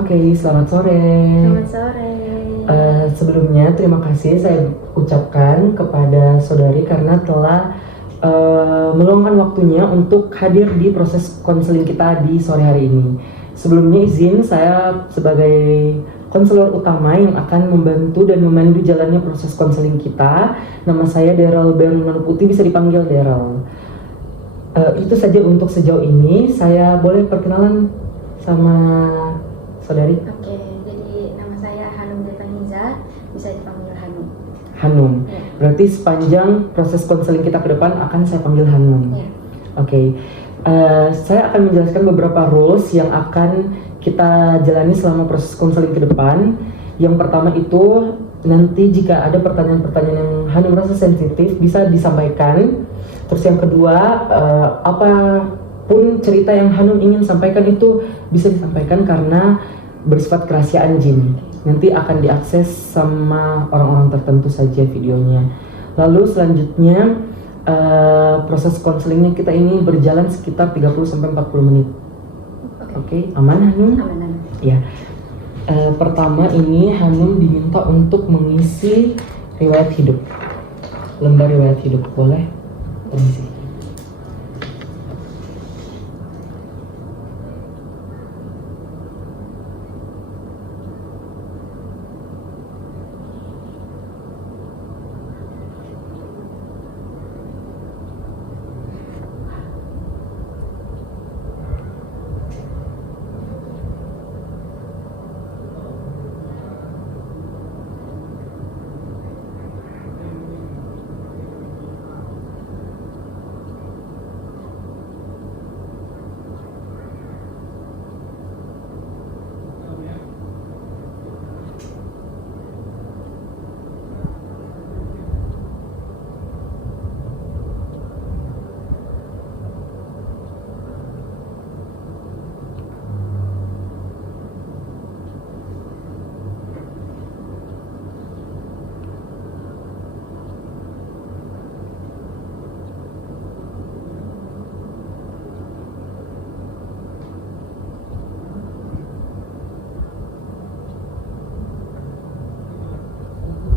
Oke, selamat sore. Selamat sore. Sebelumnya terima kasih saya ucapkan kepada saudari karena telah meluangkan waktunya untuk hadir di proses konseling kita di sore hari ini. Sebelumnya izin saya sebagai konselor utama yang akan membantu dan memandu jalannya proses konseling kita. Nama saya Daryl Berungan Putih, bisa dipanggil Daryl. Itu saja untuk sejauh ini. Saya boleh perkenalan sama saudari? Oke, jadi nama saya Hanum Devaniza, bisa dipanggil Hanum. Hanum. Ya. Berarti sepanjang proses konseling kita ke depan akan saya panggil Hanum. Ya. Oke. Saya akan menjelaskan beberapa rules yang akan kita jalani selama proses konseling ke depan. Yang pertama itu nanti jika ada pertanyaan-pertanyaan yang Hanum rasa sensitif bisa disampaikan. Terus yang kedua, apapun cerita yang Hanum ingin sampaikan itu bisa disampaikan karena bersifat kerahasiaan jin. Nanti akan diakses sama orang-orang tertentu saja videonya. Lalu selanjutnya proses konselingnya kita ini berjalan sekitar 30-40 menit. Oke, aman Hanum? Aman. Ya. Pertama ini Hanum diminta untuk mengisi riwayat hidup. Lembar riwayat hidup, boleh? Permisi.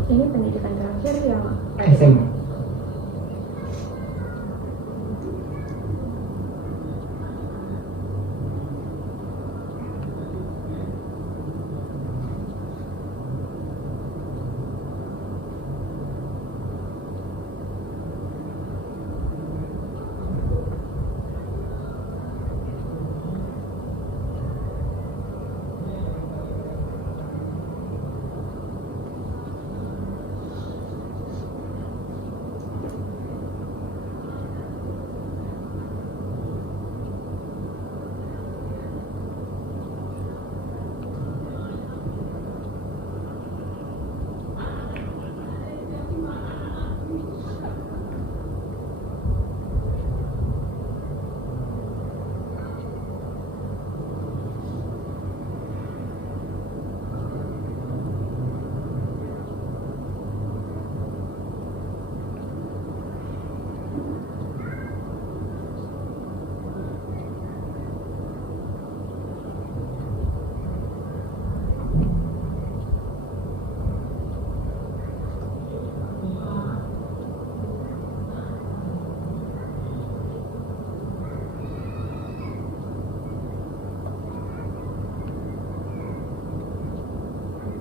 Ini pendidikan terakhir yang SMA.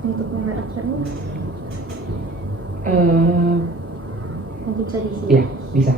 untuk nomor akhirnya nanti bisa diisi. Iya, bisa.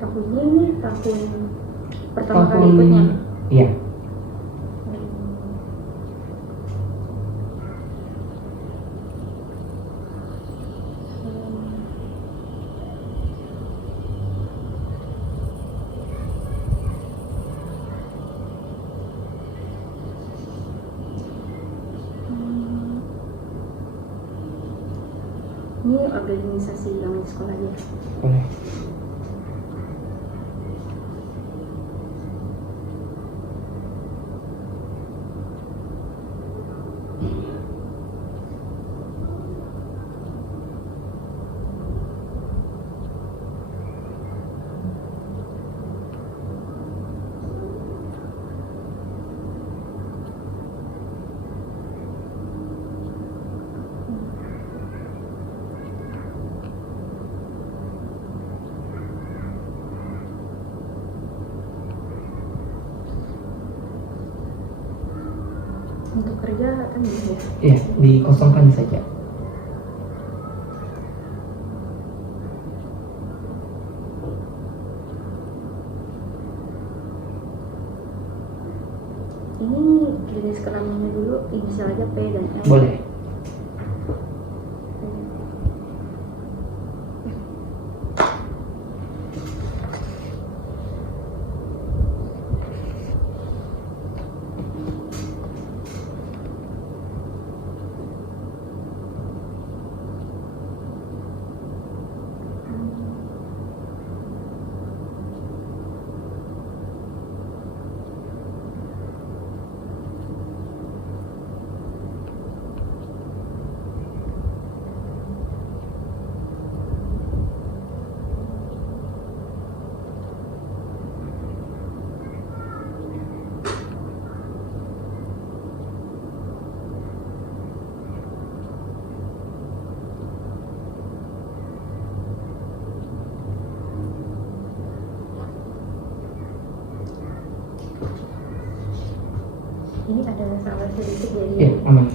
Tahunnya ini tahun pertama kali ikutnya. Iya. Ini organisasi yang di sekolah aja. Boleh. Untuk kerja kan bisa ya? Iya, dikosongkan saja. Ini jenis kelaminnya dulu inisial aja P dan M. Boleh. Ini ada salah sedikit jadi. Iya, aman.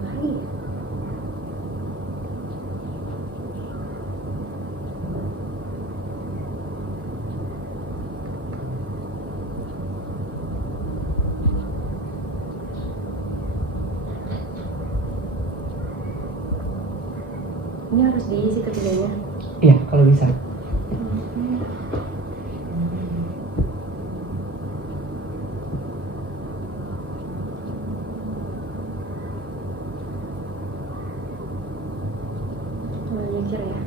Lagi. Ini harus diisi ketiganya. Iya, kalau bisa. Coba mikir ya.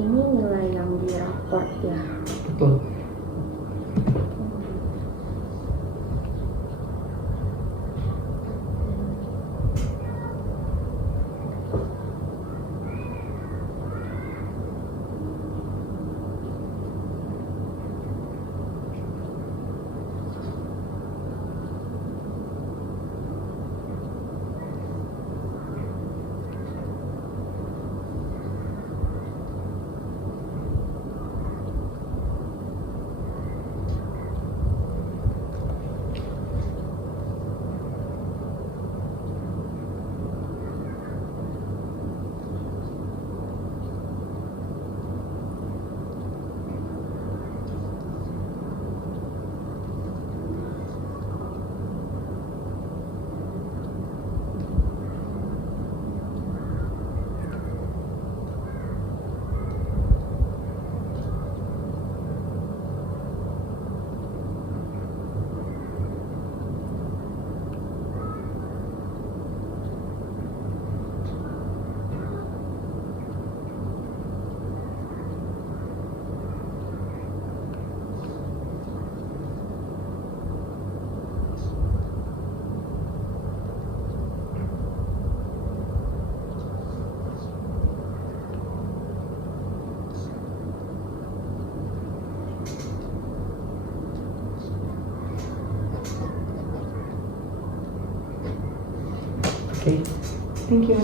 Ini nilai yang di raport ya. Betul. Oke, thank you.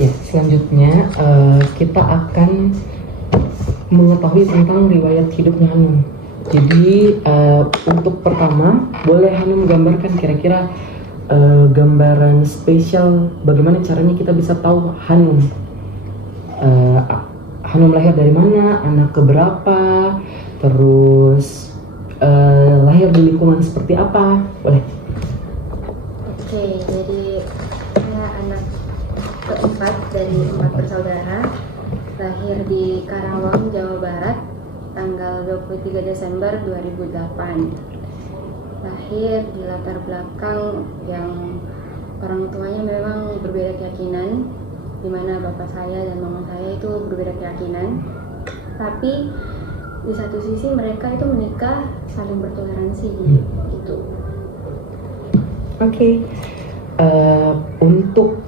Iya. Ya, selanjutnya kita akan mengetahui tentang riwayat hidupnya Hanum. Jadi untuk pertama, boleh Hanum gambarkan kira-kira gambaran spesial bagaimana caranya kita bisa tahu Hanum. Hanum lahir dari mana, anak keberapa, terus lahir di lingkungan seperti apa, boleh? Oke, jadi saya anak keempat dari 4 bersaudara, lahir di Karawang, Jawa Barat, tanggal 23 Desember 2008. Lahir di latar belakang yang orang tuanya memang berbeda keyakinan, di mana bapak saya dan mama saya itu berbeda keyakinan. Tapi di satu sisi mereka itu menikah saling bertoleransi gitu. Oke. Untuk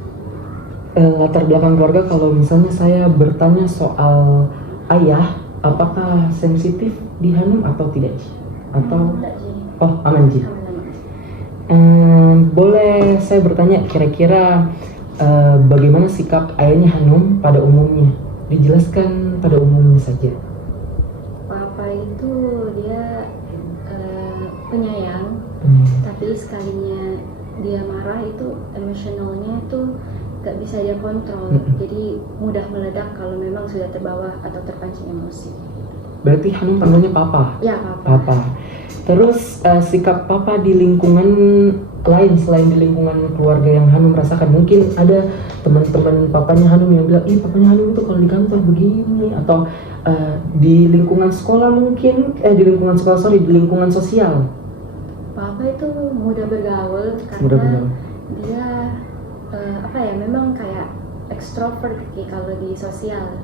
latar belakang keluarga, kalau misalnya saya bertanya soal ayah, apakah sensitif di Hanum atau tidak? Atau Enggak sih. oh aman Ji. Aman-aman. Boleh saya bertanya kira-kira bagaimana sikap ayahnya Hanum pada umumnya? Dijelaskan pada umumnya saja. Papa itu dia penyayang, tapi sekalinya dia marah itu emosionalnya itu gak bisa dia kontrol, jadi mudah meledak kalau memang sudah terbawa atau terpancing emosi. Berarti Hanum panggilnya Papa? Ya, Papa. Papa. Terus sikap Papa di lingkungan lain selain di lingkungan keluarga yang Hanum rasakan, mungkin ada teman-teman papanya Hanum yang bilang, ih papanya Hanum itu kalau di kantor begini, atau di lingkungan sekolah mungkin, di lingkungan sosial. Papa itu mudah bergaul karena Mudah bergaul. dia memang kayak ekstrovert kalau di sosial.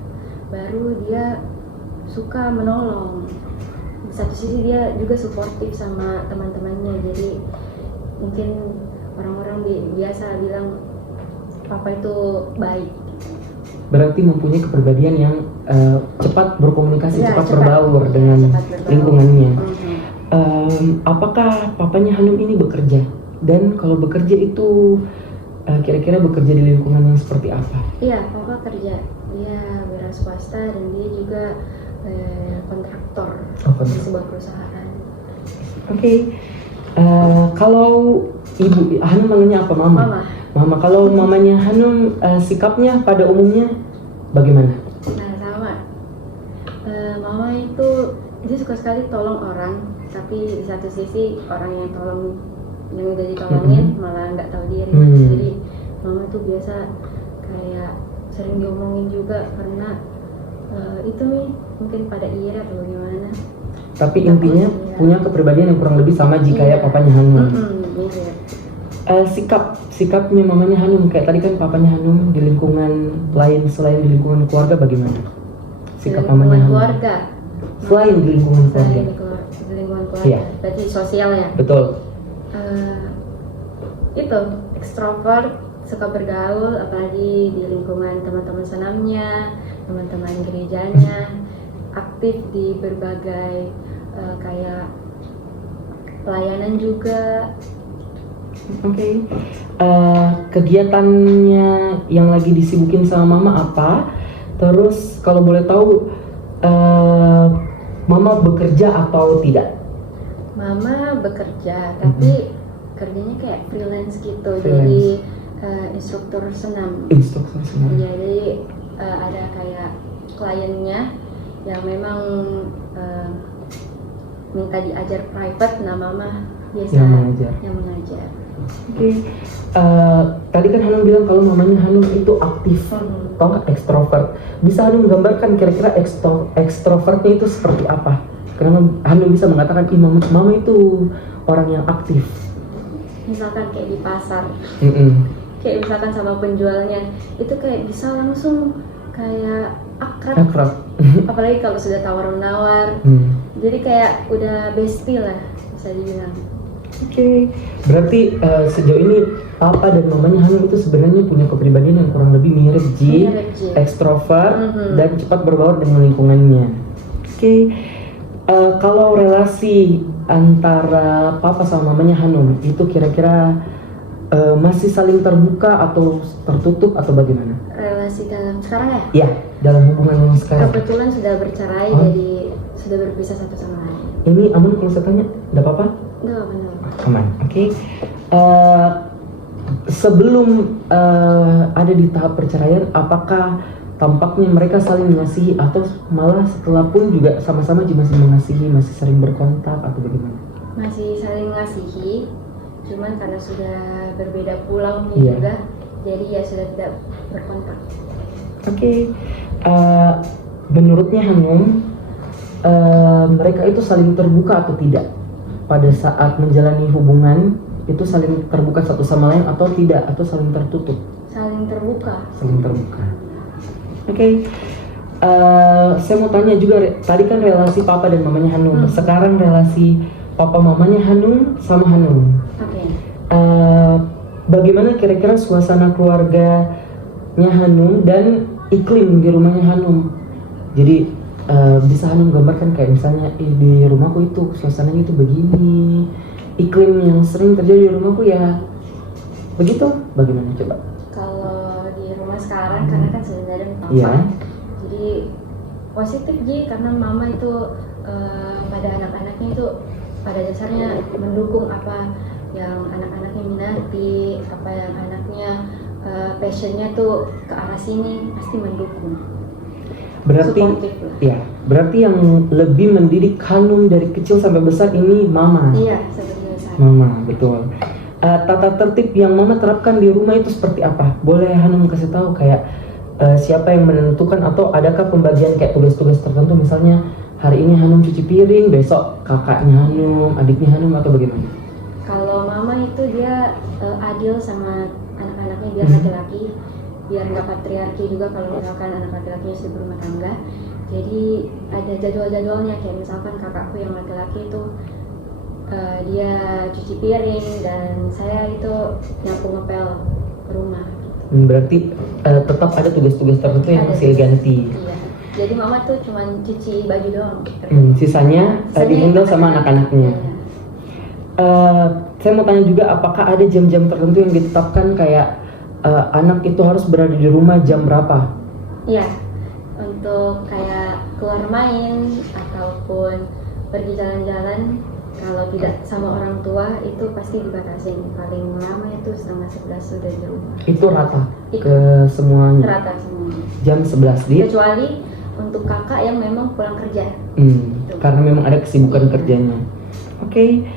Baru dia suka menolong. Di satu sisi dia juga suportif sama teman-temannya. Jadi mungkin orang-orang biasa bilang Papa itu baik. Berarti mempunyai kepribadian yang cepat berkomunikasi, Ya, cepat berbaur dengan cepat berbaur. lingkungannya. Apakah papanya Hanum ini bekerja? Dan kalau bekerja itu kira-kira bekerja di lingkungan yang seperti apa? Iya, Papa kerja. Dia wira swasta dan dia juga kontraktor di sebuah perusahaan. Oke. Kalau ibu Hanum manggilnya apa? Mama. Mama. Kalau mamanya Hanum sikapnya pada umumnya bagaimana? Nah, sama. Mama itu dia suka sekali tolong orang, tapi di satu sisi orang yang udah ditolongin malah nggak tahu diri. Jadi mama tuh biasa kayak sering diomongin juga karena itu nih mungkin pada iri atau bagaimana. Tapi intinya punya kepribadian yang kurang lebih sama jika ya papanya Hanum. Sikapnya mamanya Hanum, kayak tadi kan papanya Hanum di lingkungan lain selain di lingkungan keluarga bagaimana? Sikap mamanya Hanum. Keluarga. Selain di lingkungan keluarga. Di lingkungan keluarga. Iya. Berarti sosial ya. Betul. Itu ekstrovert, suka bergaul, apalagi di lingkungan teman-teman senamnya, teman-teman gerejanya, aktif di berbagai kayak pelayanan juga. Oke. Kegiatannya yang lagi disibukin sama mama apa? Terus kalau boleh tahu mama bekerja atau tidak? Mama bekerja, tapi kerjanya kayak freelance gitu. Jadi instruktur senam. Instruktur senam. Jadi ada kayak kliennya yang memang minta diajar private, nah mama biasa yang mengajar. Oke. Tadi kan Hanum bilang kalau mamanya Hanum itu aktif atau ekstrovert. Bisa Hanum gambarkan kira-kira ekstrovertnya itu seperti apa? Kenapa Hanum bisa mengatakan mama itu orang yang aktif? Misalkan kayak di pasar, kayak misalkan sama penjualnya, itu kayak bisa langsung kayak akrab. Apalagi kalau sudah tawar-menawar, jadi kayak udah bestie lah bisa dibilang. Oke. Berarti sejauh ini papa dan mamanya Hanum itu sebenarnya punya kepribadian yang kurang lebih mirip ekstrovert dan cepat berbaur dengan lingkungannya. Oke. Kalau relasi antara papa sama mamanya Hanum itu kira-kira masih saling terbuka atau tertutup atau bagaimana? Relasi dalam sekarang ya? Ya, dalam hubungan yang sekarang. Kebetulan sudah bercerai, jadi sudah berpisah satu sama lain. Ini aman kalau saya tanya, enggak apa-apa? Enggak, benar. Aman, oke. Sebelum ada di tahap perceraian, apakah tampaknya mereka saling mengasihi atau malah setelah pun juga sama-sama masih mengasihi, masih sering berkontak atau bagaimana? Masih saling mengasihi, cuman karena sudah berbeda pulau Iya. juga, jadi ya sudah tidak berkontak. Oke. Menurutnya Hanum, mereka itu saling terbuka atau tidak pada saat menjalani hubungan? Itu saling terbuka satu sama lain atau tidak, atau saling tertutup? Saling terbuka. Saling terbuka. Oke. Saya mau tanya juga, tadi kan relasi papa dan mamanya Hanum. Sekarang relasi papa mamanya Hanum sama Hanum. Oke. Bagaimana kira-kira suasana keluarganya Hanum dan iklim di rumahnya Hanum? Jadi bisa Hanum gambarkan kayak misalnya di rumahku itu suasananya itu begini, iklim yang sering terjadi di rumahku ya begitu. Bagaimana coba? Kalau di rumah sekarang karena kan sudah ada papa, Iya. jadi positif karena mama itu pada anak-anaknya itu pada dasarnya mendukung apa yang anak-anaknya minati, apa yang anaknya passionnya tuh ke arah sini, pasti mendukung. Berarti Suportif lah. ya, berarti yang lebih mendidik Hanum dari kecil sampai besar ini mama. Iya, seperti biasa. Mama, betul. Tata tertib yang mama terapkan di rumah itu seperti apa? Boleh Hanum kasih tahu kayak siapa yang menentukan atau adakah pembagian kayak tugas-tugas tertentu, misalnya hari ini Hanum cuci piring, besok kakaknya Hanum, adiknya Hanum atau bagaimana? Kalau mama itu dia adil sama anak-anaknya, biar laki-laki, biar nggak patriarki juga kalau misalkan anak laki-lakinya sudah berumah tangga. Jadi ada jadwal-jadwalnya, kayak misalkan kakakku yang laki-laki itu dia cuci piring dan saya itu nyapu ngepel rumah. Berarti tetap ada tugas-tugas tertentu yang Ada masih tugas. ganti. Iya. Jadi mama tuh cuma cuci baju doang. Sisanya dihandle sama anak-anaknya. Iya. Saya mau tanya juga, apakah ada jam-jam tertentu yang ditetapkan kayak anak itu harus berada di rumah jam berapa? Iya, untuk kayak keluar main ataupun pergi jalan-jalan, kalau tidak sama orang tua itu pasti dibatasin. Paling lama itu 10:30 sudah di rumah. Itu rata Itu. ke semuanya. Rata semua. Jam 11 di. Kecuali untuk kakak yang memang pulang kerja. Karena memang ada kesibukan Iya. kerjanya. Oke.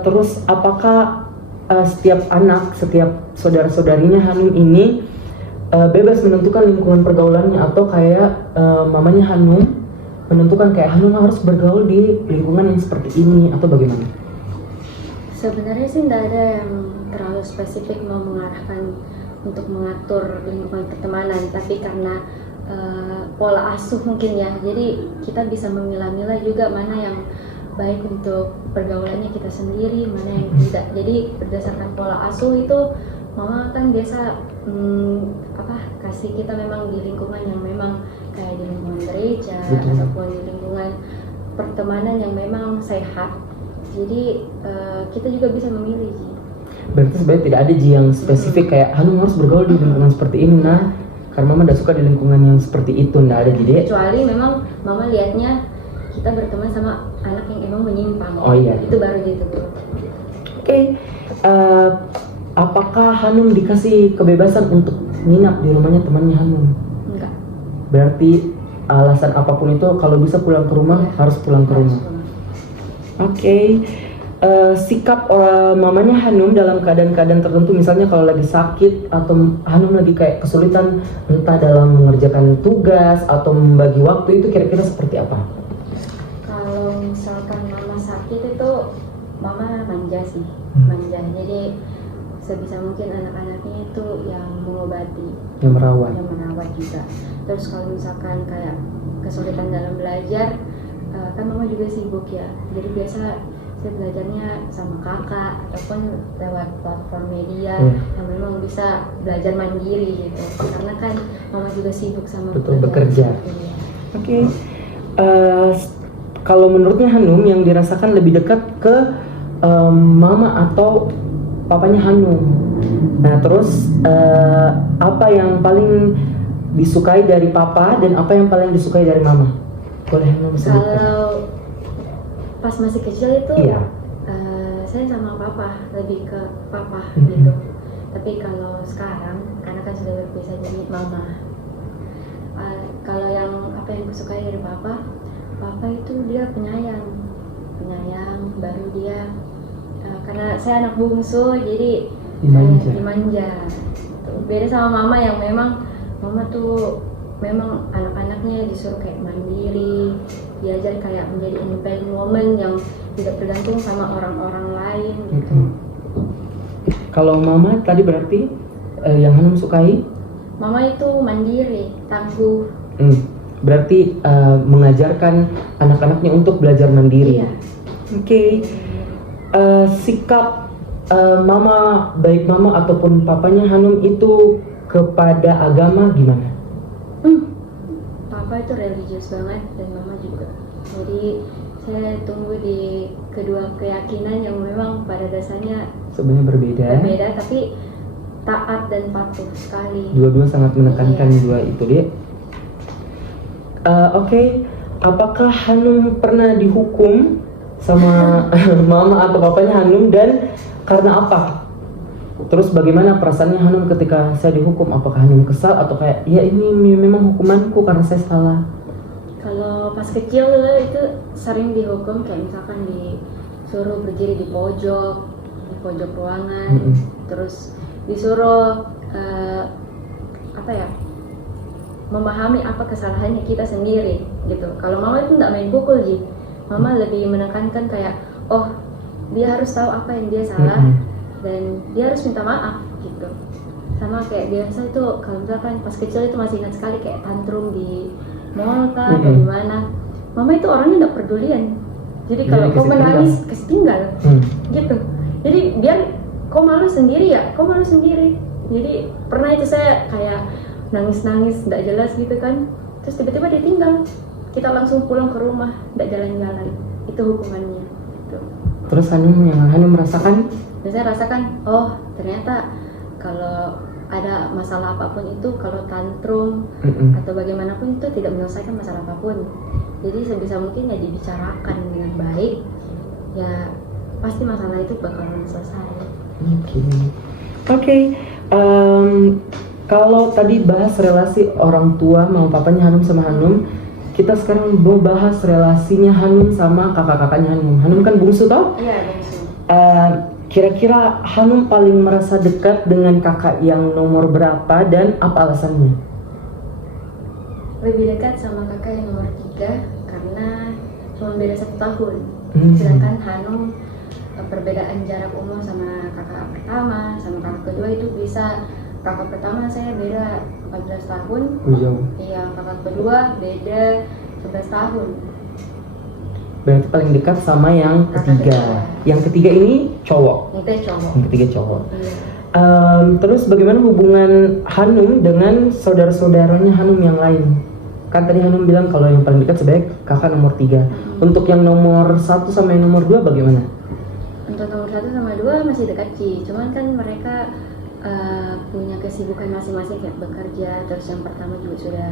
Terus apakah setiap anak, setiap saudara-saudarinya Hanum ini bebas menentukan lingkungan pergaulannya, atau kayak mamanya Hanum menentukan kayak Hanum harus bergaul di lingkungan yang seperti ini, atau bagaimana? Sebenarnya sih tidak ada yang terlalu spesifik mau mengarahkan untuk mengatur lingkungan pertemanan, tapi karena pola asuh mungkin ya, jadi kita bisa memilah-milah juga mana yang baik untuk pergaulannya kita sendiri, mana yang tidak. Jadi berdasarkan pola asuh itu mama kan biasa kasih kita memang di lingkungan yang memang kayak di lingkungan gereja. Betul. Ataupun di lingkungan pertemanan yang memang sehat. Jadi kita juga bisa memilih Ji. Berarti sebenarnya tidak ada yang spesifik kayak Hanum harus bergaul di lingkungan seperti ini, nah karena mama tidak suka di lingkungan yang seperti itu, tidak ada. Jadi Kecuali memang mama lihatnya kita berteman sama anak yang emang menyimpang. Oh iya. Itu baru gitu. Oke. Apakah Hanum dikasih kebebasan untuk nginap di rumahnya temannya Hanum? Enggak. Berarti alasan apapun itu kalau bisa pulang ke rumah harus pulang ke rumah. Oke. Sikap mamanya Hanum dalam keadaan-keadaan tertentu, misalnya kalau lagi sakit atau Hanum lagi kayak kesulitan entah dalam mengerjakan tugas atau membagi waktu, itu kira-kira seperti apa? Kalau misalkan mama sakit itu mama manja sih, manja. Jadi sebisa mungkin anak-anaknya itu yang mengobati, Yang merawat. yang merawat juga. Terus kalau misalkan kayak kesulitan dalam belajar, kan mama juga sibuk ya. Jadi biasa saya belajarnya sama kakak ataupun lewat platform media yang memang bisa belajar mandiri gitu. Karena kan mama juga sibuk sama Betul, belajar. bekerja. Iya. Oke. kalau menurutnya Hanum yang dirasakan lebih dekat ke mama atau papanya Hanum. Nah terus apa yang paling disukai dari papa dan apa yang paling disukai dari mama? Boleh Hanum sebutkan? Kalau pas masih kecil itu Iya. saya sama papa, lebih ke papa Mhm. gitu. Tapi kalau sekarang karena kan sudah berpisah jadi mama. Kalau yang apa yang kusukai dari papa itu dia penyayang, baru dia karena saya anak bungsu jadi dimanja. Beda sama mama yang memang mama tuh memang anak-anaknya disuruh kayak mandiri, diajar kayak menjadi independent woman yang tidak tergantung sama orang-orang lain gitu. Kalau mama tadi berarti yang Hanum sukai? Mama itu mandiri, tangguh. Berarti mengajarkan anak-anaknya untuk belajar mandiri. Iya. Oke. Sikap mama, baik mama ataupun papanya Hanum itu kepada agama gimana? Papa itu religius banget dan mama juga. Jadi saya tunggu di kedua keyakinan yang memang pada dasarnya Sebenarnya berbeda, tapi taat dan patuh sekali. dua-dua sangat menekankan Iya. dua itu dia. Oke. Apakah Hanum pernah dihukum sama mama atau papanya Hanum dan karena apa? Terus bagaimana perasaannya Hanum ketika saya dihukum? Apakah Hanum kesal atau kayak ya ini memang hukumanku karena saya salah? Kalau pas kecil itu sering dihukum kayak misalkan disuruh berdiri di pojok ruangan, terus disuruh memahami apa kesalahannya kita sendiri gitu. Kalau mama itu nggak main pukul sih, mama lebih menekankan kayak dia harus tahu apa yang dia salah dan dia harus minta maaf gitu. Sama kayak biasa itu kalau misalkan pas kecil itu masih ingat sekali kayak tantrum di mall atau di mana, mama itu orangnya nggak pedulian. Jadi kalau kau menangis kasih tinggal gitu. Jadi biar kau malu sendiri. Jadi pernah itu saya kayak nangis nggak jelas gitu kan, terus tiba-tiba ditinggal, kita langsung pulang ke rumah nggak jalan-jalan. Itu hukumannya gitu. Terus Hanum merasakan? Dan saya rasakan ternyata kalau ada masalah apapun itu, kalau tantrum atau bagaimanapun itu tidak menyelesaikan masalah apapun. Jadi sebisa mungkin ya dibicarakan dengan baik, ya pasti masalah itu bakalan selesai. Oke. Kalau tadi bahas relasi orang tua mau papanya Hanum sama Hanum, kita sekarang mau bahas relasinya Hanum sama kakak-kakaknya Hanum. Hanum kan bungsu toh? Iya, bungsu. Kira-kira Hanum paling merasa dekat dengan kakak yang nomor berapa dan apa alasannya? Lebih dekat sama kakak yang nomor 3 karena cuma beda 1 tahun. Sedangkan Hanum perbedaan jarak umur sama kakak pertama sama kakak kedua itu bisa, kakak pertama saya beda 14 tahun. Jauh. Iya, kakak kedua beda 11 tahun. Berarti paling dekat sama yang ketiga. Yang ketiga ini cowok. Yang ketiga cowok. Iya. Terus bagaimana hubungan Hanum dengan saudara-saudaranya Hanum yang lain? Kan tadi Hanum bilang kalau yang paling dekat sebagai kakak nomor 3. Untuk yang nomor 1 sama yang nomor 2 bagaimana? Untuk nomor 1 sama 2 masih dekat sih, cuman kan mereka punya kesibukan masing-masing kayak bekerja. Terus yang pertama juga sudah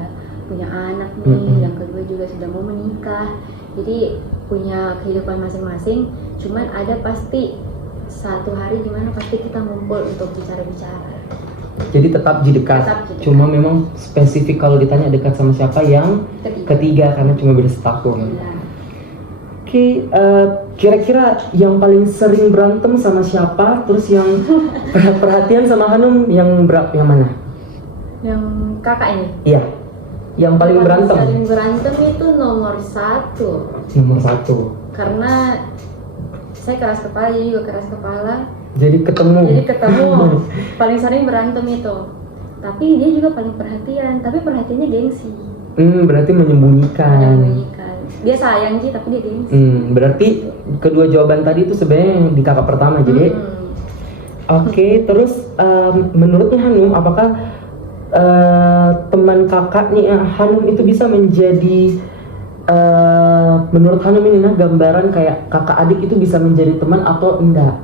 punya anak nih, yang kedua juga sudah mau menikah. Jadi punya kehidupan masing-masing. Cuman ada pasti satu hari dimana pasti kita ngumpul untuk bicara-bicara. Jadi tetap dekat. Cuma memang spesifik kalau ditanya dekat sama siapa yang ketiga karena cuma beda setahun. Iya. Oke, kira-kira yang paling sering berantem sama siapa? Terus yang perhatian sama Hanum yang mana? Yang kakak ini? Iya, yang paling berantem. Paling berantem itu nomor 1. Nomor 1. Karena saya keras kepala, dia juga keras kepala. Jadi ketemu. Paling sering berantem itu. Tapi dia juga paling perhatian. Tapi perhatiannya gengsi. Berarti menyembunyikan. Dia sayang sih, tapi dia gengsi. Berarti kedua jawaban tadi itu sebenarnya yang di kakak pertama. Jadi Oke, terus menurutnya Hanum, apakah teman kakaknya Hanum itu bisa menjadi menurut Hanum ini nah gambaran kayak kakak adik itu bisa menjadi teman atau enggak?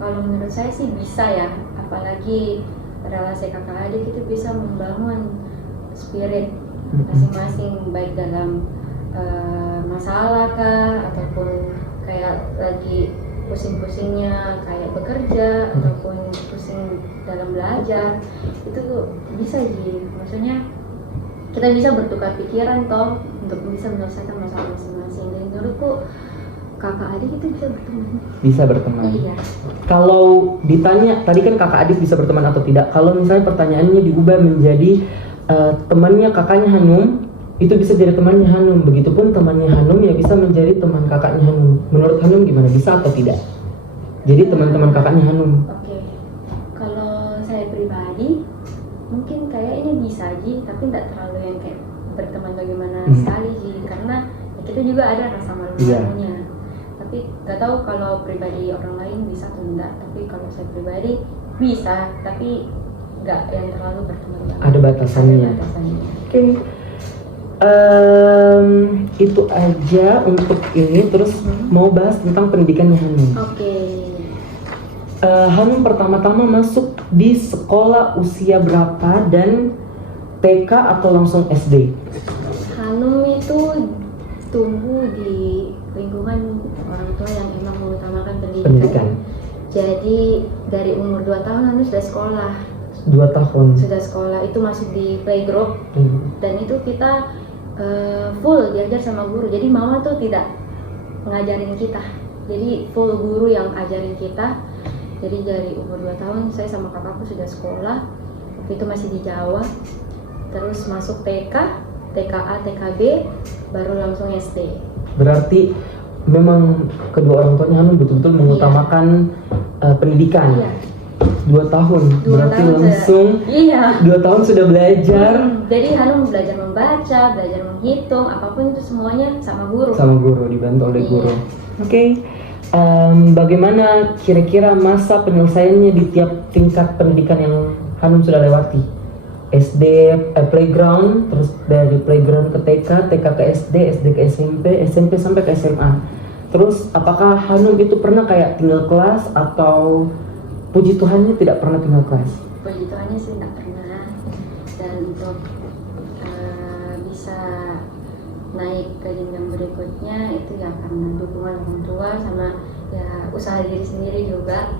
Kalau menurut saya sih bisa ya, apalagi relasi kakak adik itu bisa membangun spirit masing-masing, baik dalam masalah kah, ataupun kayak lagi pusing-pusingnya kayak bekerja, ataupun pusing dalam belajar, itu bisa sih. Maksudnya kita bisa bertukar pikiran toh untuk bisa menyelesaikan masalah masing-masing. Dan menurutku kakak adik itu bisa berteman. Bisa berteman. Iya. Kalau ditanya tadi kan kakak adik bisa berteman atau tidak, kalau misalnya pertanyaannya diubah menjadi temannya kakaknya Hanum itu bisa jadi temannya Hanum, begitupun temannya Hanum ya bisa menjadi teman kakaknya Hanum. Menurut Hanum gimana, bisa atau tidak? Jadi teman-teman kakaknya Hanum. Oke. Kalau saya pribadi mungkin kayak ini bisa aja, tapi tidak terlalu yang kayak berteman bagaimana sekali sih, karena ya kita juga ada rasa malu-malunya. Tapi nggak tahu kalau pribadi orang lain bisa atau enggak. Tapi kalau saya pribadi bisa, tapi nggak yang terlalu berteman banget. Ada batasannya. Ada batasannya. Oke. Itu aja untuk ini. Terus mau bahas tentang pendidikannya Hanum. Oke. Hanum pertama-tama masuk di sekolah usia berapa dan TK atau langsung SD? Hanum itu tumbuh di lingkungan orang tua yang emang mengutamakan pendidikan. Jadi dari umur 2 tahun Hanum sudah sekolah. 2 tahun. Sudah sekolah, itu masuk di playgroup. Dan itu kita full diajar sama guru. Jadi mama tuh tidak ngajarin kita. Jadi full guru yang ajarin kita. Jadi dari umur 2 tahun saya sama kakakku sudah sekolah. Waktu itu masih di Jawa. Terus masuk TK, TKA, TKB, baru langsung SD. Berarti memang kedua orang tuanya Hanum betul-betul mengutamakan pendidikan. Iya. 2 tahun, berarti tahun langsung. Iya. 2 tahun sudah belajar. Jadi Hanum belajar membaca, belajar menghitung, apapun itu semuanya sama guru. Sama guru, dibantu oleh guru. Oke. Bagaimana kira-kira masa penyelesaiannya di tiap tingkat pendidikan yang Hanum sudah lewati? SD, playground, terus dari playground ke TK, TK ke SD, SD ke SMP, SMP sampai ke SMA. Terus apakah Hanum itu pernah kayak tinggal kelas atau puji Tuhannya tidak pernah tinggal kelas? Puji Tuhannya sih tidak pernah. Dan untuk bisa naik ke jenjang berikutnya itu ya karena dukungan orang tua sama ya usaha diri sendiri juga.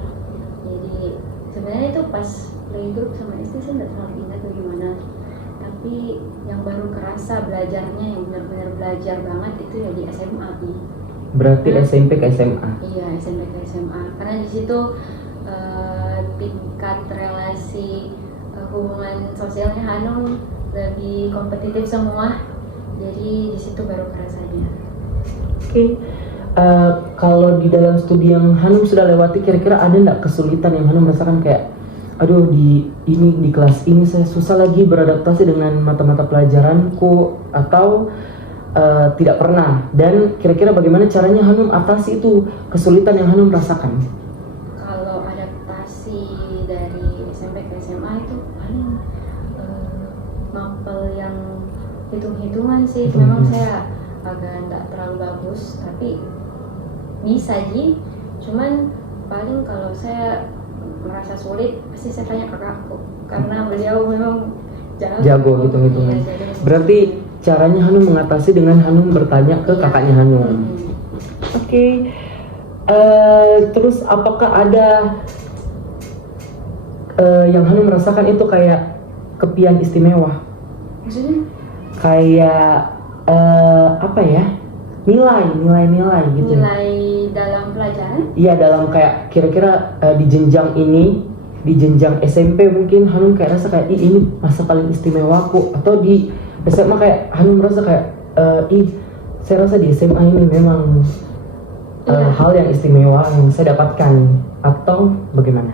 Jadi sebenarnya itu pas playgroup sama SD saya nggak terlalu ingat bagaimana, tapi yang baru kerasa belajarnya yang benar-benar belajar banget itu ya di SMA. Berarti SMP ke SMA? Iya, SMP ke SMA, karena di situ tingkat relasi hubungan sosialnya Hanum lebih kompetitif semua, jadi di situ baru kerasanya. Oke. Kalau di dalam studi yang Hanum sudah lewati, kira-kira ada nggak kesulitan yang Hanum rasakan kayak, aduh di kelas ini saya susah lagi beradaptasi dengan mata-mata pelajaranku, atau tidak pernah? Dan kira-kira bagaimana caranya Hanum atasi itu kesulitan yang Hanum rasakan? Kalau adaptasi dari SMP ke SMA itu paling mapel yang hitung-hitungan sih. Memang saya agak nggak terlalu bagus, tapi bisa sih. Cuman paling kalau saya merasa sulit pasti saya tanya kakakku, karena beliau memang jago hitung-hitungan. Iya, berarti caranya Hanum mengatasi dengan Hanum bertanya ke kakaknya Hanum. Oke. Terus apakah ada yang Hanum merasakan itu kayak kepian istimewa? Maksudnya? Kayak apa ya? Nilai gitu. Nilai dalam pelajaran? Iya, dalam kayak kira-kira di jenjang ini, di jenjang SMP mungkin Hanum kayak rasa kayak ini masa paling istimewaku, atau di SMA kayak Hanum merasa kayak saya rasa di SMA ini memang hal yang istimewa yang saya dapatkan, atau bagaimana?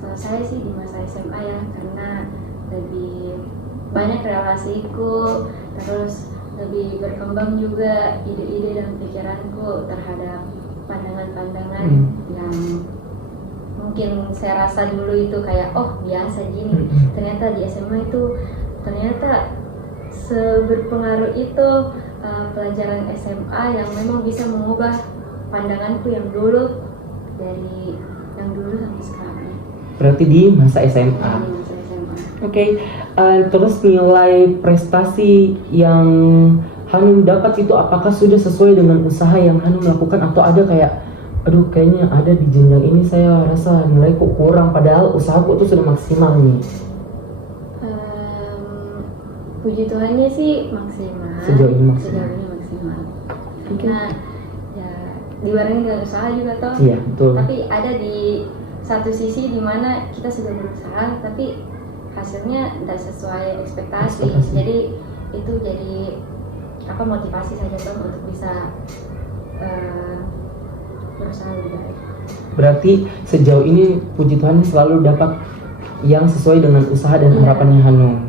Kalau saya sih di masa SMA ya, karena lebih banyak relasiku, terus lebih berkembang juga ide-ide dan pikiranku terhadap pandangan-pandangan yang mungkin saya rasa dulu itu kayak oh biasa gini. Ternyata di SMA itu ternyata seberpengaruh itu pelajaran SMA yang memang bisa mengubah pandanganku yang dulu dari yang dulu sampai sekarang. Berarti di masa SMA. Di masa SMA. Oke, terus nilai prestasi yang Hanum dapat itu apakah sudah sesuai dengan usaha yang Hanum lakukan, atau ada kayak, aduh kayaknya ada di jenjang ini saya rasa nilai kok kurang, padahal usahaku tuh sudah maksimal nih. Puji Tuhannya sih maksimal. Sejauh ini maksimal. Sejauh ini maksimal. Oke. Nah, ya dibarengi dengan usaha juga toh. Iya, betul. Tapi ada di satu sisi di mana kita sudah berusaha tapi hasilnya tidak sesuai ekspektasi. Jadi itu jadi motivasi saja toh untuk bisa berusaha lebih baik. Berarti sejauh ini puji Tuhan selalu dapat yang sesuai dengan usaha dan harapannya Hanum.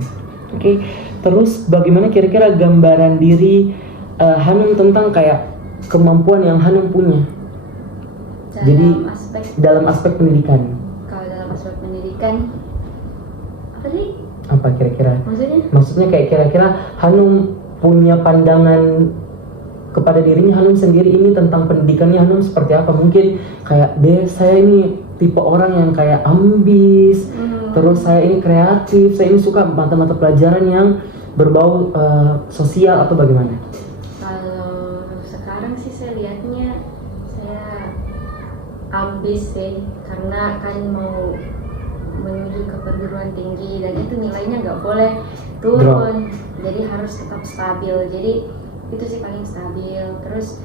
Oke, terus bagaimana kira-kira gambaran diri Hanum tentang kayak kemampuan yang Hanum punya? Dalam aspek pendidikan. Kalau dalam aspek pendidikan apa tadi? Apa kira-kira? Maksudnya kayak kira-kira Hanum punya pandangan kepada dirinya Hanum sendiri ini tentang pendidikannya Hanum seperti apa? Mungkin kayak saya ini tipe orang yang kayak ambis, terus saya ini kreatif, saya ini suka mata-mata pelajaran yang berbau sosial atau bagaimana? Kalau sekarang sih saya lihatnya saya ambis sih, karena kan mau menuju ke perguruan tinggi dan itu nilainya nggak boleh turun, jadi harus tetap stabil. Jadi itu sih paling stabil. Terus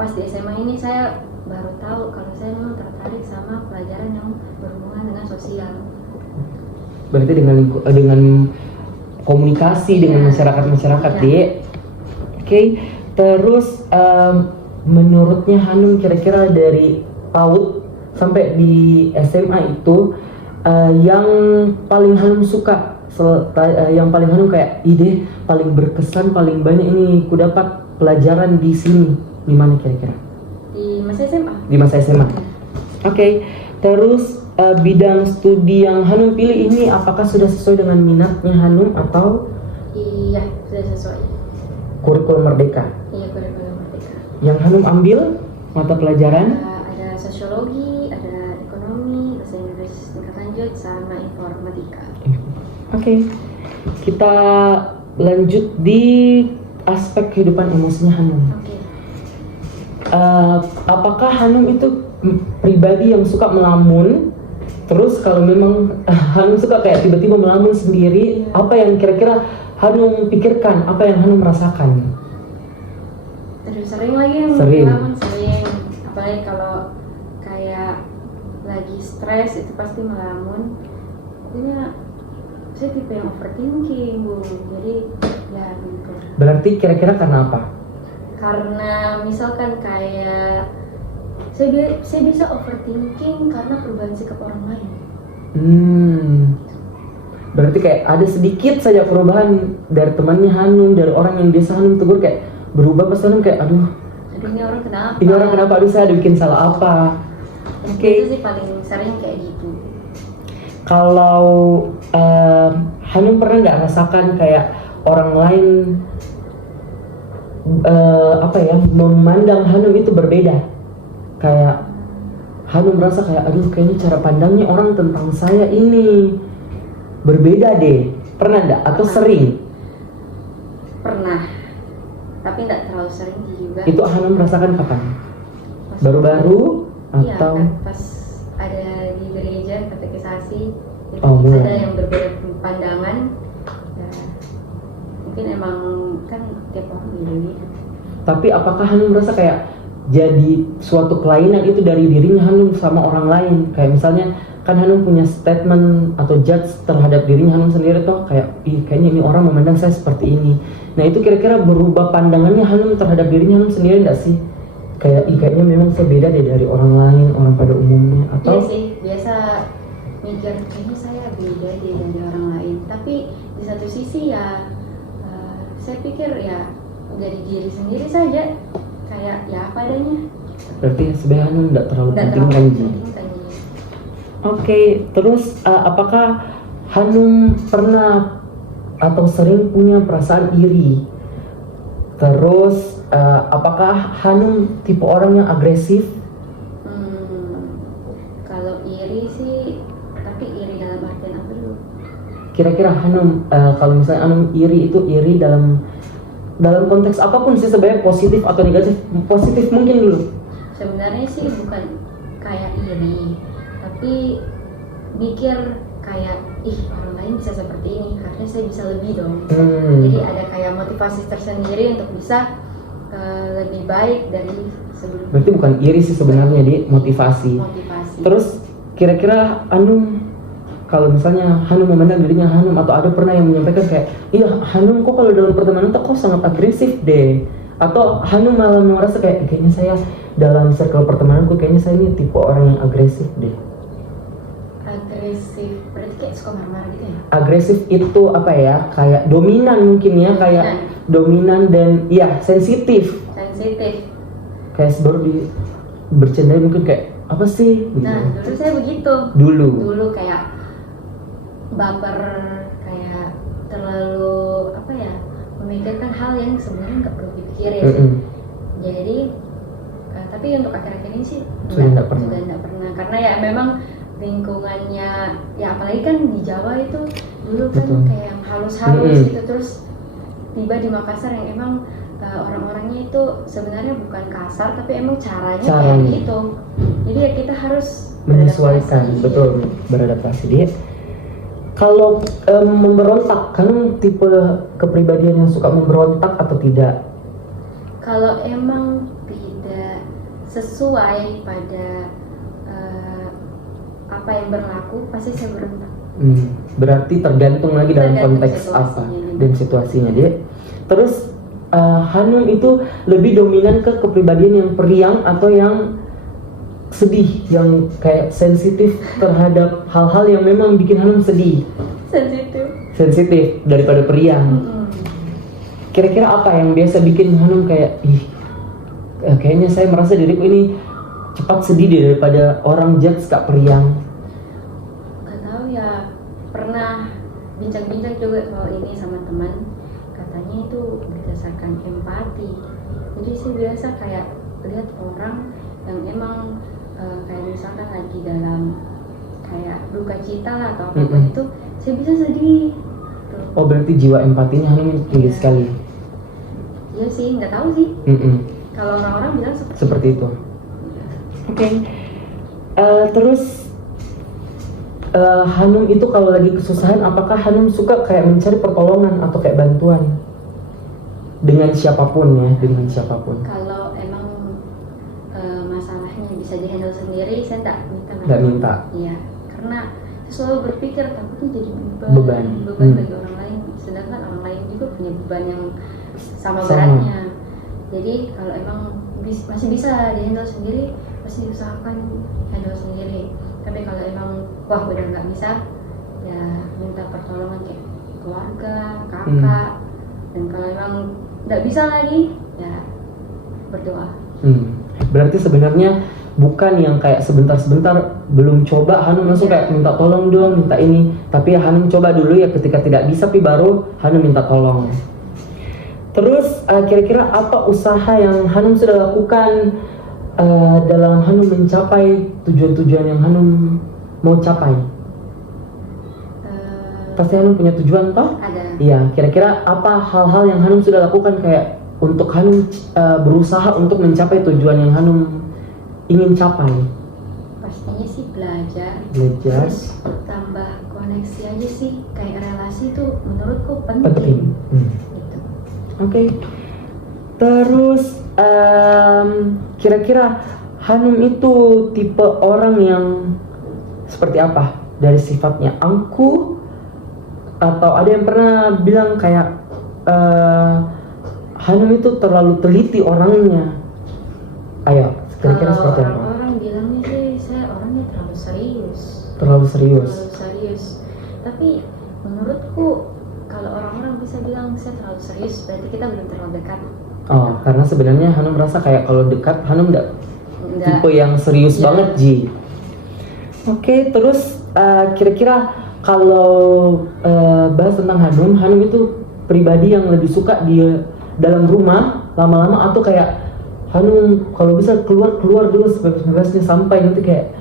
pas di SMA ini saya baru tahu kalau saya memang tertarik sama pelajaran yang berhubungan dengan sosial. Berarti dengan komunikasi dengan masyarakat Dek. Oke, terus menurutnya Hanum kira-kira dari PAUD sampai di SMA itu yang paling Hanum suka, yang paling Hanum kayak ide paling berkesan, paling banyak ini ku dapat pelajaran di sini, di mana kira-kira? Di masa SMA. Di masa SMA. Oke, terus bidang studi yang Hanum pilih ini apakah sudah sesuai dengan minatnya Hanum atau? Iya, sudah sesuai. Kurikulum Merdeka. Iya, kurikulum Merdeka. Yang Hanum ambil mata pelajaran? Ada sosiologi, ada ekonomi, bahasa Inggris tingkat lanjut, sama informatika. Oke, kita lanjut di aspek kehidupan emosinya Hanum. Apakah Hanum itu pribadi yang suka melamun? Terus kalau memang Hanum suka kayak tiba-tiba melamun sendiri, apa yang kira-kira Hanum pikirkan, apa yang Hanum rasakan? Sering lagi melamun, sering. Apalagi kalau kayak lagi stres itu pasti melamun. Artinya saya tipe yang overthinking, Bu. Jadi ya gitu. Berarti kira-kira karena apa? Karena misalkan kayak saya bisa overthinking karena perubahan sikap orang lain. Berarti kayak ada sedikit saja perubahan dari temannya Hanum, dari orang yang biasa Hanum tegur kayak berubah pas Hanum kayak aduh ini orang kenapa? Ini orang kenapa? Aduh saya ada bikin salah apa? Itu sih paling sering kayak gitu. Kalau Hanum pernah nggak rasakan kayak orang lain memandang Hanum itu berbeda? Kayak Hanum merasa kayak aduh kayaknya cara pandangnya orang tentang saya ini berbeda deh. Pernah nggak? Atau sering? Pernah, tapi nggak terlalu sering juga. Itu Hanum merasakan kapan? Baru-baru atau? Iya, pas ada di gereja katekisasi itu mulai. ada yang berbeda pandangan. Ya, mungkin emang kan tiap orang beda-beda. Tapi apakah Hanum merasa kayak jadi suatu kelainan itu dari dirinya Hanum sama orang lain? Kayak misalnya kan Hanum punya statement atau judge terhadap dirinya Hanum sendiri toh kayak kayaknya ini orang memandang saya seperti ini. Nah itu kira-kira berubah pandangannya Hanum terhadap dirinya Hanum sendiri enggak sih? Kayak kayaknya memang saya beda deh dari orang lain, orang pada umumnya atau? Iya sih, biasa mikir kayaknya saya beda deh dari orang lain. Tapi di satu sisi ya saya pikir ya dari diri sendiri saja kayak ya apa adanya. Berarti sebenarnya Hanum enggak terlalu pentingkan Ji. Oke, terus apakah Hanum pernah atau sering punya perasaan iri. Terus apakah Hanum tipe orang yang agresif? Kalau iri sih, tapi iri dalam artian apa dulu? Kira-kira Hanum kalau misalnya Hanum iri itu iri dalam konteks apapun sih, sebenarnya positif atau negatif? Positif mungkin dulu. Sebenarnya sih bukan kayak iri, tapi mikir kayak orang lain bisa seperti ini, harusnya saya bisa lebih dong. Jadi ada kayak motivasi tersendiri untuk bisa lebih baik dari sebelumnya. Berarti bukan iri sih sebenarnya, di motivasi. Terus kira-kira Hanum, kalau misalnya Hanum memandang dirinya Hanum, atau ada pernah yang menyampaikan kayak, iya Hanum kok kalau dalam pertemanan tuh kok sangat agresif deh, atau Hanum malah merasa kayak kayaknya saya dalam circle pertemananku kayaknya saya ini tipe orang yang agresif deh. Agresif berarti kayak suka marah-marah gitu ya? Agresif itu apa ya, kayak dominan mungkin ya, kayak dominan dan ya sensitif. Kayak baru bercanda mungkin kayak apa sih gitu. Nah dulu saya begitu. Dulu kayak baper, kayak terlalu apa ya, memikirkan hal yang sebenarnya nggak perlu dipikirin sih. Jadi tapi untuk akhir-akhir ini sih sudah nggak pernah, karena ya memang lingkungannya ya, apalagi kan di Jawa itu dulu kan kayak yang halus-halus gitu, terus tiba di Makassar yang emang orang-orangnya itu sebenarnya bukan kasar, tapi emang caranya kayak gitu. Jadi ya kita harus menyesuaikan, betul, beradaptasi. Dia kalau memberontak, kan tipe kepribadian yang suka memberontak atau tidak? Kalau emang tidak sesuai pada apa yang berlaku, pasti saya berontak. Berarti tergantung lagi dalam konteks apa dan situasinya dia. Terus Hanum itu lebih dominan ke kepribadian yang periang atau yang sedih, yang kayak sensitif terhadap hal-hal yang memang bikin Hanum sedih? Sensitif daripada periang. Kira-kira apa yang biasa bikin Hanum kayak kayaknya saya merasa diriku ini cepat sedih deh daripada orang judge kak periang? Gak tahu ya, pernah bincang-bincang juga soal ini sama teman, katanya itu berdasarkan empati. Jadi saya biasa kayak lihat orang yang emang kayak misalkan lagi dalam kayak duka cita lah atau apa itu, saya bisa sedih. Oh berarti jiwa empatinya Hanum tinggi sekali. Iya sih, nggak tahu sih. Kalau orang-orang bilang seperti itu. Oke. Terus Hanum itu kalau lagi kesusahan, apakah Hanum suka kayak mencari pertolongan atau kayak bantuan dengan siapapun ya, dengan siapapun? Kalau emang masalahnya bisa dihandle sendiri, saya nggak minta. Iya, karena saya selalu berpikir takutnya jadi beban bagi orang lain, sedangkan orang lain juga punya beban yang sama beratnya. Jadi kalau emang masih bisa dihandle sendiri, pasti diusahakan handle sendiri. Tapi kalau emang udah nggak bisa, ya minta pertolongan kayak keluarga, kakak. Dan kalau emang nggak bisa lagi, ya berdoa. Berarti sebenarnya bukan yang kayak sebentar-sebentar belum coba Hanum langsung kayak minta tolong dong, minta ini. Tapi ya Hanum coba dulu ya, ketika tidak bisa baru Hanum minta tolong. Terus kira-kira apa usaha yang Hanum sudah lakukan dalam Hanum mencapai tujuan-tujuan yang Hanum mau capai? Pasti Hanum punya tujuan toh? Ada. Iya, kira-kira apa hal-hal yang Hanum sudah lakukan kayak untuk Hanum berusaha untuk mencapai tujuan yang Hanum ingin capai? Pastinya sih belajar. Terus tambah koneksi aja sih, kayak relasi tuh menurutku penting. Oke. Terus kira-kira Hanum itu tipe orang yang seperti apa dari sifatnya? Angkuh, atau ada yang pernah bilang kayak Hanum itu terlalu teliti orangnya? Ayo, kira-kira seperti apa? Orang bilangnya sih saya orangnya terlalu serius. Terlalu serius. Tapi menurutku kalau orang-orang bisa bilang saya terlalu serius, berarti kita belum terlalu dekat. Oh, karena sebenarnya Hanum merasa kayak kalau dekat Hanum enggak tipe yang serius banget, Ji. Oke, terus kira-kira kalau bahas tentang Hanum itu pribadi yang lebih suka dia dalam rumah lama-lama, atau kayak Hanum kalau bisa keluar dulu sebebas-bebasnya sampai nanti kayak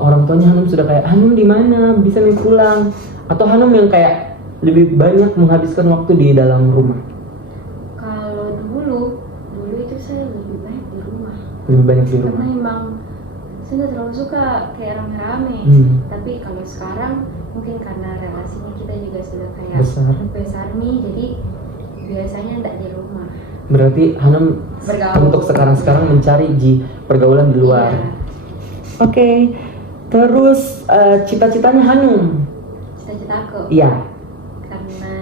orang tuanya Hanum sudah kayak Hanum di mana bisa nih pulang, atau Hanum yang kayak lebih banyak menghabiskan waktu di dalam rumah? Kalau dulu itu saya lebih banyak di rumah. Lebih banyak di Karena rumah. emang saya nggak terlalu suka kayak rame-rame. Tapi kalau sekarang mungkin karena relasinya kita juga sudah kayak besar nih, jadi biasanya nggak di rumah. Berarti Hanum Bergaul. untuk sekarang mencari pergaulan di luar. Iya. Oke. Terus cita-citanya Hanum? Cita-cita aku. Iya. Karena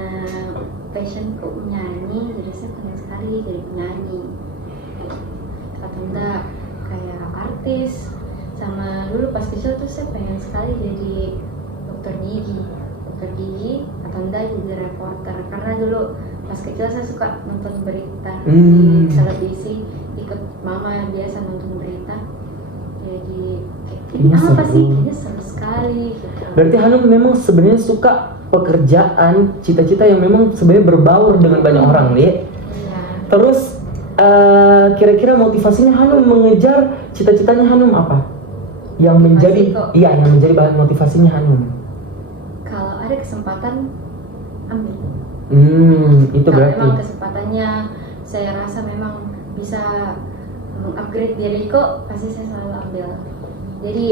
passionku menyanyi, jadi saya pengen sekali jadi penyanyi. Atau enggak kayak artis. Sama dulu pas kecil tuh saya pengen sekali jadi dokter gigi atau enggak jadi reporter, karena dulu pas kecil saya suka nonton berita di televisi, ikut mama yang biasa nonton berita, jadi ini apa sih, kayaknya seru sekali gitu. Berarti Hanum memang sebenarnya suka pekerjaan, cita-cita yang memang sebenarnya berbaur dengan banyak orang, Li. Iya. Terus kira-kira motivasinya Hanum mengejar cita-citanya Hanum apa? Yang menjadi bahan motivasinya Hanum. Kalau ada kesempatan, ambil. Itu kalau berarti. memang kesempatannya saya rasa memang bisa mengupgrade diriku, pasti saya selalu ambil. Jadi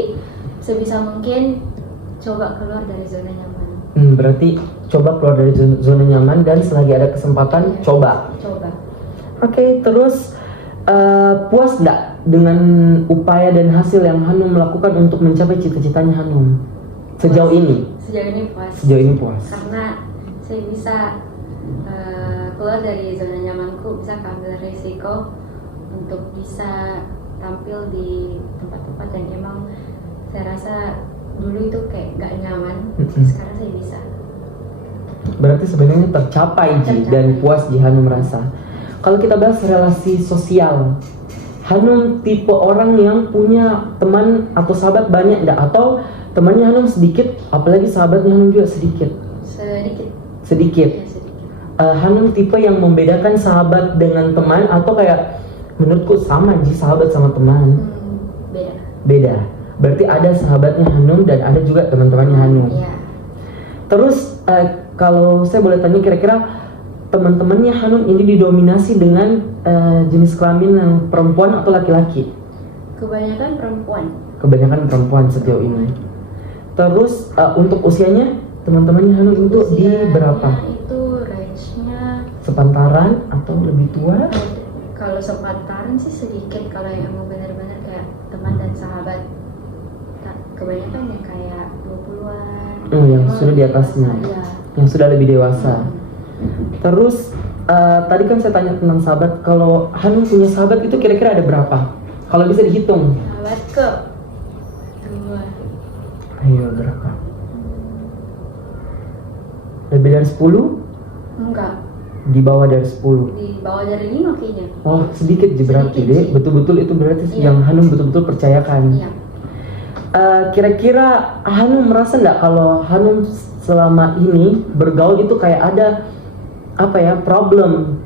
sebisa mungkin coba keluar dari zona nyaman. Berarti coba keluar dari zona nyaman, dan selagi ada kesempatan coba. Oke, terus puas nggak dengan upaya dan hasil yang Hanum melakukan untuk mencapai cita-citanya Hanum sejauh ini? Sejauh ini puas. Karena Karena saya bisa keluar dari zona nyamanku, bisa ambil risiko untuk bisa tampil di tempat-tempat yang emang saya rasa dulu itu kayak gak nyaman. Sekarang saya bisa. Berarti sebenarnya tercapai Ji, dan puas Ji Hanum merasa. Kalau kita bahas relasi sosial, Hanum tipe orang yang punya teman atau sahabat banyak enggak? Atau temannya Hanum sedikit, apalagi sahabatnya Hanum juga sedikit? Sedikit. Ya, sedikit. Hanum tipe yang membedakan sahabat dengan teman, atau kayak menurutku sama Ji, sahabat sama teman? Beda. Berarti ada sahabatnya Hanum dan ada juga teman-temannya Hanum. Iya. Terus kalau saya boleh tanya, kira-kira teman-temannya Hanum ini didominasi dengan jenis kelamin yang perempuan atau laki-laki? Kebanyakan perempuan sejauh ini. Terus untuk usianya teman-temannya Hanum itu di berapa? Itu range-nya sepantaran atau lebih tua? Kalau sepantaran sih sedikit, kalau yang mau benar-benar kayak teman dan sahabat kebanyakan yang kayak 20-an. Yang sudah di atasnya. Iya. Yang sudah lebih dewasa. Terus tadi kan saya tanya tentang sahabat. Kalau Hanum punya sahabat itu kira-kira ada berapa? Kalau bisa dihitung. Sahabatku 2. Ayo, berapa? Lebih dari 10? Enggak. Di bawah dari 10? Di bawah dari 5 kayaknya. Oh, sedikit berarti deh. Betul-betul itu berarti Iya. yang Hanum betul-betul percayakan. Iya. Kira-kira Hanum merasa nggak kalau Hanum selama ini bergaul itu kayak ada problem,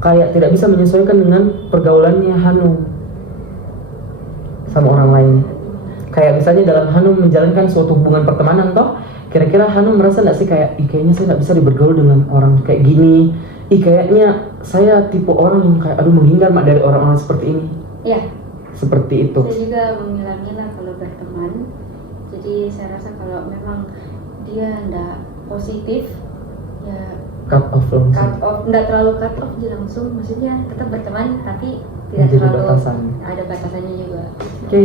kayak tidak bisa menyesuaikan dengan pergaulannya Hanum sama orang lain? Kayak misalnya dalam Hanum menjalankan suatu hubungan pertemanan toh, kira-kira Hanum merasa nggak sih kayak kayaknya saya nggak bisa bergaul dengan orang kayak gini, kayaknya saya tipe orang yang kayak menghindar dari orang-orang seperti ini? Iya. Seperti itu. Saya juga memilah-milah kalau berteman. Jadi saya rasa kalau memang dia nggak positif, ya cut off langsung. nggak terlalu cut off aja langsung. Maksudnya tetap berteman, tapi tidak Menjadi terlalu batasan. ada batasannya juga. Oke.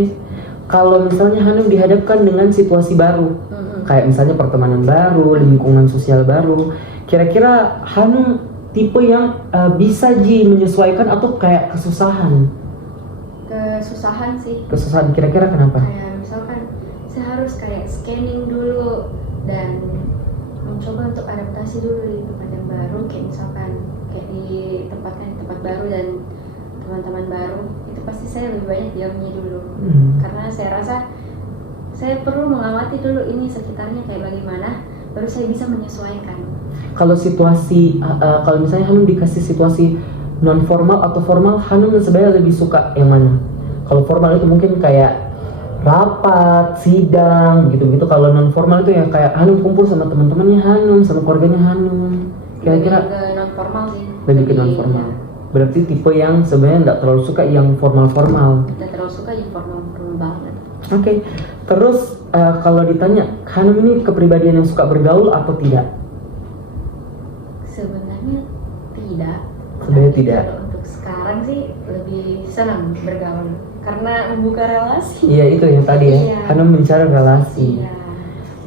Kalau misalnya Hanum dihadapkan dengan situasi baru, kayak misalnya pertemanan baru, lingkungan sosial baru, kira-kira Hanum tipe yang bisa menyesuaikan atau kayak kesusahan? Kesusahan sih. Kesusahan, kira-kira kenapa? Kayak misalkan saya harus kayak scanning dulu dan mencoba untuk adaptasi dulu di tempat yang baru, kayak misalkan kayak ditempatkan di tempat baru dan teman-teman baru, itu pasti saya lebih banyak diamnya dulu. Karena saya rasa saya perlu mengamati dulu ini sekitarnya kayak bagaimana, baru saya bisa menyesuaikan. Kalau situasi, kalau misalnya Hanum dikasih situasi non formal atau formal, Hanum sebenarnya lebih suka yang mana? Kalau formal itu mungkin kayak rapat, sidang, gitu-gitu. Kalau non formal itu yang kayak Hanum kumpul sama teman-temannya Hanum, sama keluarganya Hanum. Kira-kira Lebih ke non formal sih. lebih ke non formal. Berarti tipe yang sebenarnya nggak terlalu suka yang formal-formal. Tidak terlalu suka yang formal banget. Oke. Terus kalau ditanya Hanum ini kepribadian yang suka bergaul atau tidak? Sebenarnya tidak. Sebenarnya Tapi tidak. kalau untuk sekarang sih lebih senang bergaul karena membuka relasi. Iya itu yang tadi ya. Iya. Hanum mencari relasi. Iya.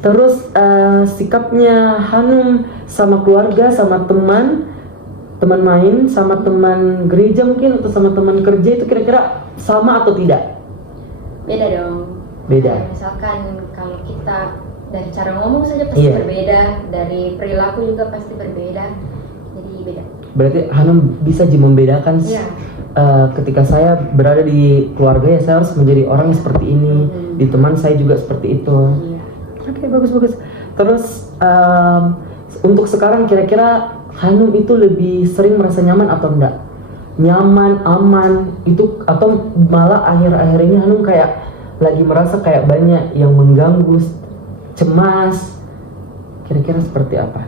Terus sikapnya Hanum sama keluarga, sama teman main, sama teman gereja mungkin atau sama teman kerja itu kira-kira sama atau tidak? Beda dong. Beda. Kayak misalkan kalau kita dari cara ngomong saja pasti Iya. berbeda, dari perilaku juga pasti berbeda. Jadi beda. Berarti Hanum bisa membedakan Iya. ketika saya berada di keluarga ya saya harus menjadi orang yang seperti ini, di teman saya juga seperti itu. Iya. Oke, bagus. Terus untuk sekarang kira-kira Hanum itu lebih sering merasa nyaman atau enggak? Nyaman, aman itu atau malah akhir-akhir ini Hanum kayak lagi merasa kayak banyak yang mengganggu, cemas. Kira-kira seperti apa?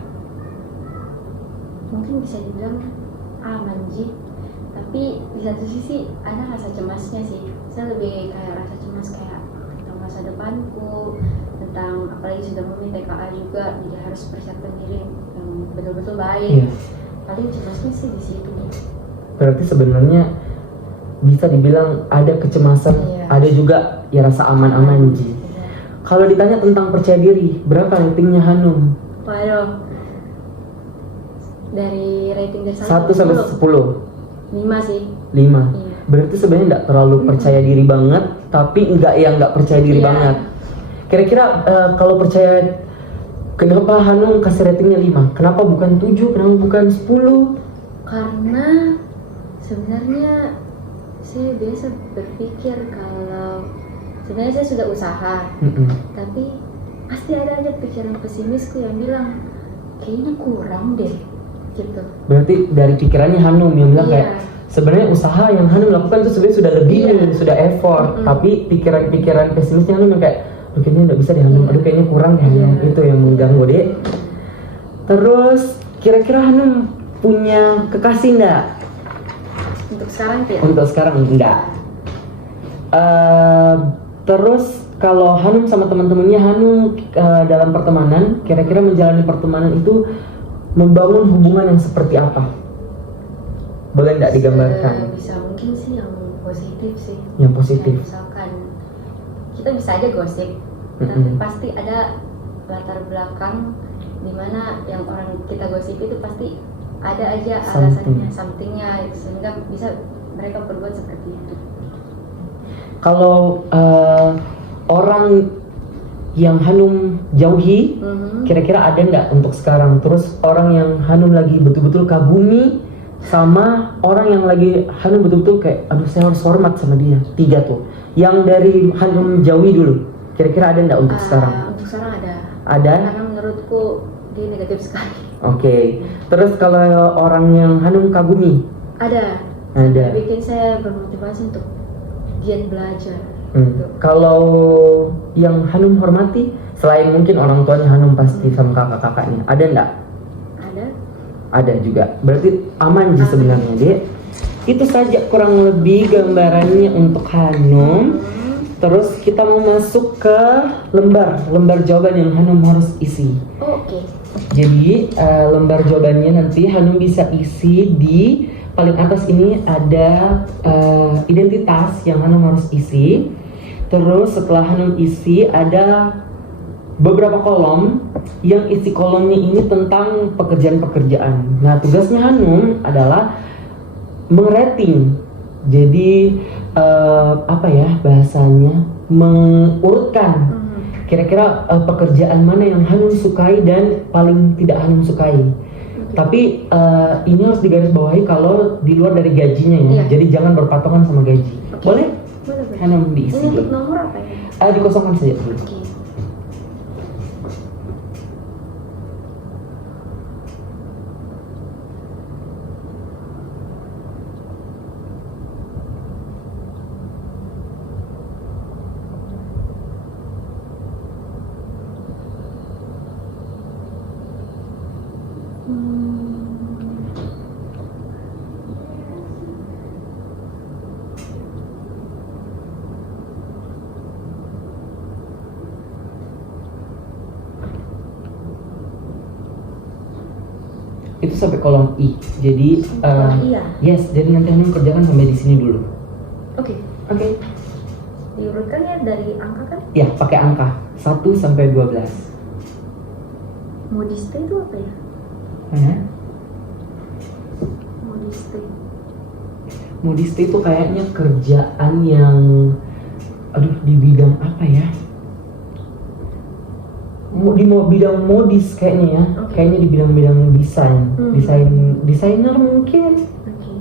Mungkin bisa dibilang aman sih. Tapi di satu sisi ada rasa cemasnya sih. Saya lebih kayak rasa cemas kayak tentang masa depanku, tentang apalagi sudah memilih TKA juga, jadi harus persiapkan diri yang betul-betul baik. Iya. Paling cemasnya sih di situ. Berarti sebenarnya bisa dibilang ada kecemasan, Iya. ada juga ya rasa aman-aman Ji. Iya. Kalau ditanya tentang percaya diri, berapa ratingnya Hanum? Waduh. Dari rating dari 1 sampai 10. 5 sih. 5. Iya. Berarti sebenarnya nggak terlalu percaya diri banget, tapi nggak percaya diri Iya. banget. Kira-kira kalau percaya, kenapa Hanum kasih ratingnya 5? Kenapa bukan 7? Kenapa bukan 10? Karena sebenarnya saya biasa berpikir kalau sebenarnya saya sudah usaha, tapi pasti ada aja pikiran pesimisku yang bilang kayaknya kurang deh gitu. Berarti dari pikirannya Hanum yang bilang Iya. kayak sebenarnya usaha yang Hanum lakukan itu sebenarnya sudah lebih, Iya. sudah effort, tapi pikiran-pikiran pesimisnya Hanum yang kayak "Aduh, kayaknya nggak bisa deh Hanum, Iya. aduh kayaknya kurang ya Hanum." Iya. Itu yang mengganggu deh. Terus kira-kira Hanum punya kekasih nggak? Untuk sekarang tidak. Untuk sekarang enggak. Terus kalau Hanum sama teman-temannya Hanum dalam pertemanan, kira-kira menjalani pertemanan itu membangun hubungan yang seperti apa? Boleh nggak digambarkan? Bisa mungkin sih yang positif sih. Yang positif. Kayak misalkan kita bisa aja gosip, tapi Mm-mm. pasti ada latar belakang di mana yang orang kita gosip itu pasti ada aja alasannya, somethingnya, sehingga bisa mereka berbuat seperti itu. Kalau orang yang Hanum jauhi, kira-kira ada nggak untuk sekarang? Terus orang yang Hanum lagi betul-betul kagumi, sama orang yang lagi Hanum betul-betul kayak, aduh saya harus hormat sama dia. 3 tuh. Yang dari Hanum jauhi dulu, kira-kira ada nggak untuk sekarang? Untuk sekarang ada. Ada? Karena menurutku dia negatif sekali. Oke. Terus kalau orang yang Hanum kagumi, Ada. Ada. Bikin saya bermotivasi untuk giat belajar. Kalau yang Hanum hormati, selain mungkin orang tuanya Hanum pasti sama kakak-kakaknya, ada nggak? Ada. Ada juga. Berarti aman sih sebenarnya, Dek. Itu saja kurang lebih gambarannya untuk Hanum. Terus kita mau masuk ke lembar jawaban yang Hanum harus isi. Oke. Jadi lembar jawabannya nanti Hanum bisa isi di paling atas ini ada identitas yang Hanum harus isi. Terus setelah Hanum isi ada beberapa kolom yang isi kolomnya ini tentang pekerjaan-pekerjaan. Nah tugasnya Hanum adalah merating. Jadi apa ya bahasanya, mengurutkan kira-kira pekerjaan mana yang Hanum sukai dan paling tidak Hanum sukai. Tapi ini harus digarisbawahi kalau di luar dari gajinya ya. Iya. Jadi jangan berpatokan sama gaji. Boleh? Boleh. Hanum diisi Ini untuk dulu. nomor apa ya? Dikosongkan saja dulu. Oke. Itu sampai kolom I. Jadi Iya. yes, jadi nanti Anda kerjakan sampai di sini dulu. Oke. Oke. Diurutkan ya dari angka kan? Ya, pakai angka 1 sampai 12. Modiste itu apa ya? Mana? Modiste. Modiste itu kayaknya kerjaan yang di bidang apa ya? Di bidang modis kayaknya ya. Oke. Kayaknya di bidang desain. Desainer mungkin. Oke.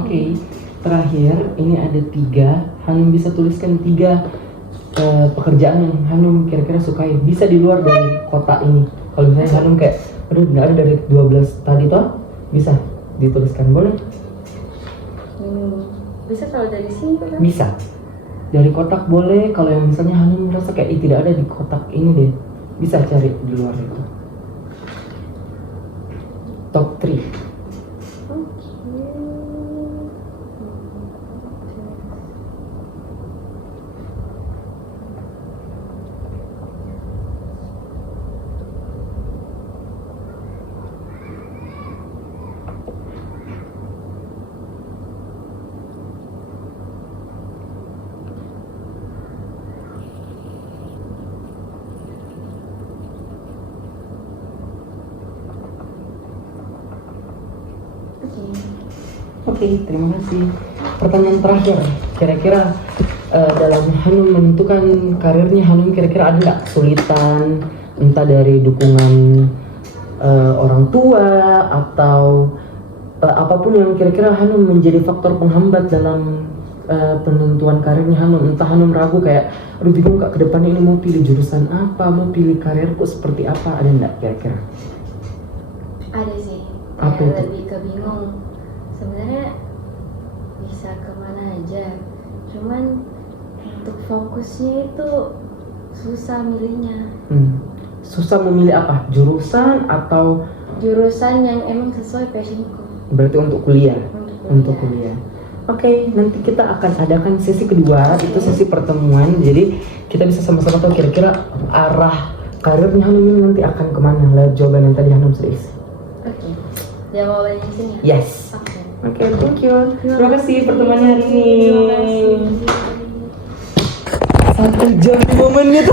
Oke, terakhir ini ada 3. Hanum bisa tuliskan 3 pekerjaan yang Hanum kira-kira sukai. Bisa di luar dari kotak ini. Kalau misalnya Hanum kayak, aduh nggak ada dari 12 tadi toh, bisa dituliskan, boleh? Bisa kalau dari sini kan? Bisa. Dari kotak boleh. Kalau yang misalnya Hanum merasa kayak tidak ada di kotak ini deh, bisa cari di luar itu. Top 3. Oke, terima kasih. Pertanyaan terakhir, kira-kira dalam Hanum menentukan karirnya, Hanum kira-kira ada nggak kesulitan, entah dari dukungan orang tua atau apapun yang kira-kira Hanum menjadi faktor penghambat dalam penentuan karirnya Hanum. Entah Hanum ragu kayak, aduh bingung kak ke depannya ini mau pilih jurusan apa, mau pilih karirku seperti apa, ada nggak kira-kira? Ada sih. Apa itu? Lebih ke bingung. Sebenarnya bisa kemana aja, cuman untuk fokusnya itu susah milihnya. Susah memilih apa? Jurusan atau Jurusan yang emang sesuai passionku. berarti untuk kuliah? Untuk kuliah. kuliah. Oke, nanti kita akan adakan sesi kedua, itu sesi pertemuan. Jadi kita bisa sama-sama tahu kira-kira arah karirnya Hanum ini nanti akan kemana lewat jawaban yang tadi Hanum sudah isi. Oke. Jawabannya di sini ya? Yes. Oke. Oke, thank you. Terima kasih pertemuan hari ini. Terima kasih. 1 jam 5 menit.